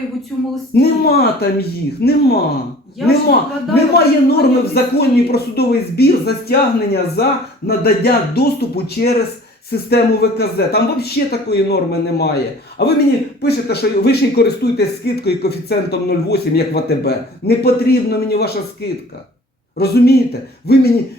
викладаю в цьому листі. Нема там їх, нема. Я ж нема. викладаю Немає норми в законі про судовий збір за стягнення за надання доступу через систему ВКЗ. Там взагалі такої норми немає. А ви мені пишете, що ви ще й користуєтесь скидкою коефіцієнтом 0,8, як в АТБ. Не потрібна мені ваша скидка. Розумієте? Ви мені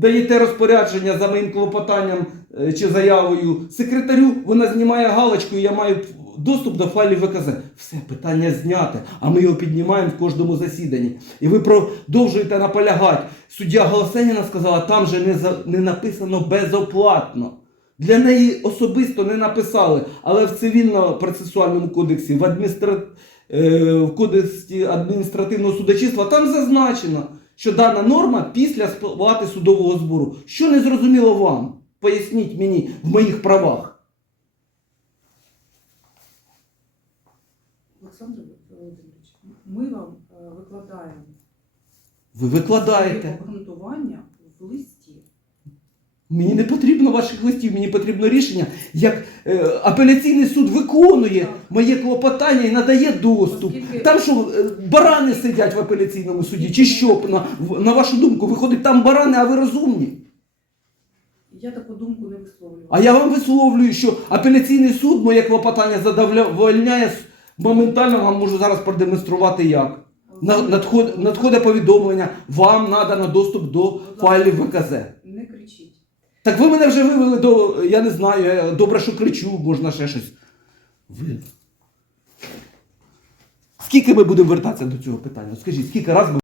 даєте розпорядження за моїм клопотанням е, чи заявою секретарю, вона знімає галочку, і я маю доступ до файлів ВКЗ. Все, питання зняте, а ми його піднімаємо в кожному засіданні. І ви продовжуєте наполягати. Суддя Голосеніна сказала, там же не, за, не написано безоплатно. Для неї особисто не написали, але в цивільно-процесуальному кодексі, в, адміністра... е, в кодексі адміністративного судочинства там зазначено, що дана норма після сплати судового збору. Що не зрозуміло вам? Поясніть мені в моїх правах. Олександр Володимирович, ми вам е, викладаємо Ви викладаєте. обґрунтування в листі. Мені не потрібно ваших листів, мені потрібно рішення, як е, апеляційний суд виконує моє клопотання і надає доступ. Оскільки- Там що, е, барани сидять в апеляційному суді, чи що, на, в- на вашу думку, виходить, там барани, а ви розумні. Я таку думку не висловлювала. А я вам висловлюю, що апеляційний суд моє клопотання задовольняє моментально, вам можу зараз продемонструвати як. На- Надход, надходить повідомлення, вам надано доступ до файлів ВКЗ. Не кричіть. Так ви мене вже вивели до, я не знаю, я добре, що кричу, можна ще щось. Ви. Скільки ми будемо вертатися до цього питання? Скажіть, скільки разів ми